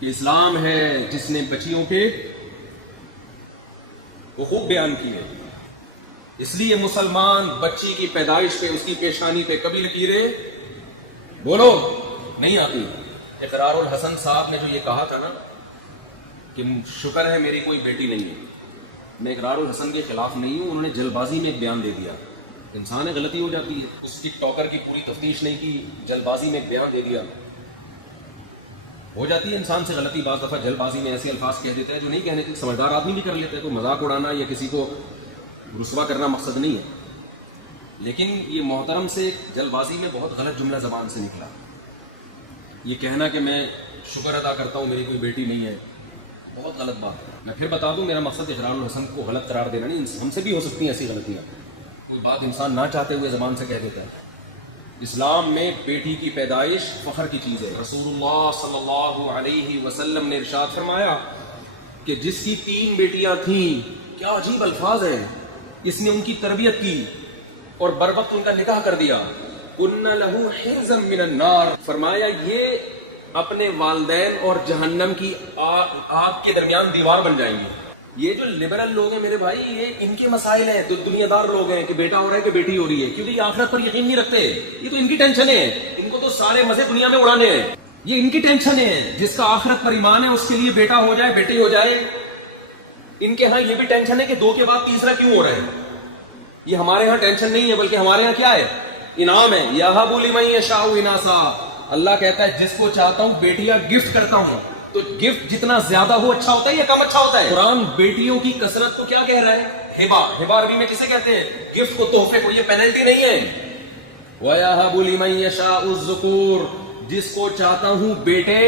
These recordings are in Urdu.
کہ اسلام ہے جس نے بچیوں کے وہ خوب بیان کی ہے. اس لیے مسلمان بچی کی پیدائش پہ، اس کی پیشانی پہ کبھی لکیریں بولو نہیں آتی. اقرار الحسن صاحب نے جو یہ کہا تھا نا کہ شکر ہے میری کوئی بیٹی نہیں ہے، میں اقرار الحسن کے خلاف نہیں ہوں. انہوں نے جلد بازی میں ایک بیان دے دیا. انسان ہے، غلطی ہو جاتی ہے. اس ٹک ٹاکر کی پوری تفتیش نہیں کی، جلد بازی میں ایک بیان دے دیا. ہو جاتی ہے انسان سے غلطی، بعض دفعہ جلد بازی میں ایسے الفاظ کہہ دیتا ہے جو نہیں کہنے تھے. سمجھدار آدمی بھی کر لیتا ہے. کوئی مذاق اڑانا یا کسی کو رسوا کرنا مقصد نہیں ہے. لیکن یہ محترم سے جلد بازی میں بہت غلط جملہ زبان سے نکلا. یہ کہنا کہ میں شکر ادا کرتا ہوں میری کوئی بیٹی نہیں ہے، بہت غلط بات ہے. میں پھر بتا دوں، میرا مقصد اقرار الحسن کو غلط قرار دینا نہیں. ہم سے بھی ہو سکتی ہیں ایسی غلطیاں، کوئی بات انسان نہ چاہتے ہوئے زبان سے کہہ دیتا ہے. اسلام میں بیٹی کی پیدائش فخر کی چیز ہے. رسول اللہ صلی اللہ علیہ وسلم نے ارشاد فرمایا کہ جس کی 3 بیٹیاں تھیں، کیا عجیب الفاظ ہیں، اس نے ان کی تربیت کی اور بروقت ان کا نکاح کر دیا. کن لہ حرزا من النار، فرمایا یہ اپنے والدین اور جہنم کی آگ کے درمیان دیوار بن جائیں گے. یہ جو لبرل لوگ ہیں میرے بھائی، یہ ان کے مسائل ہیں. جو دنیا دار لوگ ہیں کہ بیٹا ہو رہا ہے کہ بیٹی ہو رہی ہے، کیونکہ یہ آخرت پر یقین نہیں رکھتے. یہ تو ان کی ٹینشن ہے، ان کو تو سارے مزے دنیا میں اڑانے ہیں. یہ ان کی ٹینشن ہے. جس کا آخرت پر ایمان ہے اس کے لیے بیٹا ہو جائے بیٹی ہو جائے. ان کے ہاں یہ بھی ٹینشن ہے کہ 2 کے بعد تیسرا کیوں ہو رہا ہے. یہ ہمارے ہاں ٹینشن نہیں ہے، بلکہ ہمارے ہاں کیا ہے، انعام ہے. یہب لمن یشاء اناثا، اللہ کہتا ہے جس کو چاہتا ہوں بیٹیاں گفٹ کرتا ہوں. تو گفٹ جتنا زیادہ ہو اچھا ہوتا ہے یا کم اچھا ہوتا ہے؟ قرآن بیٹیوں کی کثرت کو کیا کہہ رہا ہے؟ ہبا. ہبا عربی میں کسے کہتے ہیں؟ گفٹ کو، تحفے کو. یہ پینلٹی نہیں ہے. وَيَهَبُ لِمَن يَشَاءُ الذُّكُورَ، جس کو چاہتا ہوں بیٹے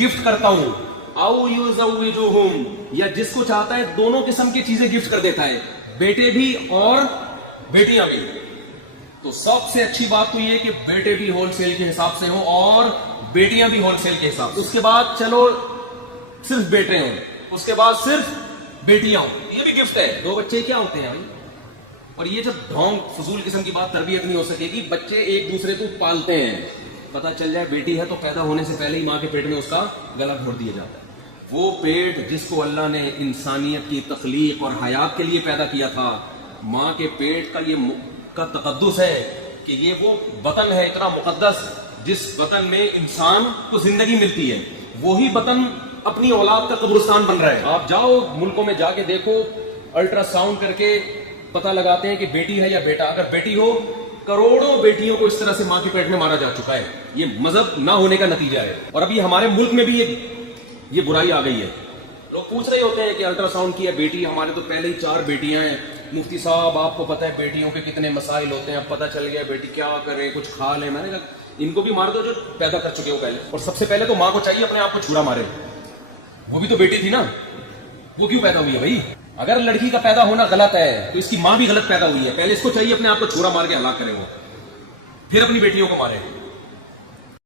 گفٹ کرتا ہوں. او یزوجہم، یا جس کو چاہتا ہے دونوں قسم کی چیزیں گفٹ کر دیتا ہے، بیٹے بھی اور بیٹیاں بھی. تو سب سے اچھی بات تو یہ کہ بیٹے بھی ہول سیل کے حساب سے ہوں اور بیٹیاں بھی ہول سیل کے حساب سے. اس کے بعد چلو صرف بیٹے ہوں، اس کے بعد صرف بیٹیاں ہوں، یہ بھی گفٹ ہے. 2 بچے کیا ہوتے ہیں بھائی؟ اور یہ جب ڈھونگ فضول قسم کی بات، تربیت نہیں ہو سکے گی. بچے ایک دوسرے کو پالتے ہیں، پتہ چل جائے بیٹی ہے تو پیدا ہونے سے پہلے ہی ماں کے پیٹ میں اس کا گلا گھونٹ دیا جاتا ہے. وہ پیٹ جس کو اللہ نے انسانیت کی تخلیق اور حیات کے لیے پیدا کیا تھا، ماں کے پیٹ کا یہ کا تقدس ہے کہ یہ وہ وطن ہے اتنا مقدس جس وطن میں انسان کو زندگی ملتی ہے. وہی وطن اپنی اولاد کا قبرستان بن رہا ہے. آپ جاؤ ملکوں میں جا کے دیکھو، الٹرا ساؤنڈ کر کے پتہ لگاتے ہیں کہ بیٹی ہے یا بیٹا. اگر بیٹی ہو، کروڑوں بیٹیوں کو اس طرح سے ماں کے پیٹ میں مارا جا چکا ہے. یہ مذہب نہ ہونے کا نتیجہ ہے. اور ابھی ہمارے ملک میں بھی یہ برائی آ گئی ہے. لوگ پوچھ رہے ہوتے ہیں کہ الٹرا ساؤنڈ کی ہے بیٹی، ہمارے تو پہلے ہی 4 بیٹیاں ہیں. مفتی صاحب آپ کو پتہ ہے بیٹیوں کے کتنے مسائل ہوتے ہیں، اب پتہ چل گیا بیٹی کیا کرے، کچھ کھا لے. میں نے کہا ان کو بھی مار دو جو پیدا کر چکے ہو پہلے. اور سب سے پہلے تو ماں کو چاہیے اپنے آپ کو چھڑا مارے. وہ بھی تو بیٹی تھی نا، وہ کیوں پیدا ہوئی ہے بھائی؟ اگر لڑکی کا پیدا ہونا غلط ہے تو اس کی ماں بھی غلط پیدا ہوئی ہے. پہلے اس کو چاہیے اپنے آپ کو چھڑا مار کے ہلاک کرے، وہ پھر اپنی بیٹیوں کو مارے.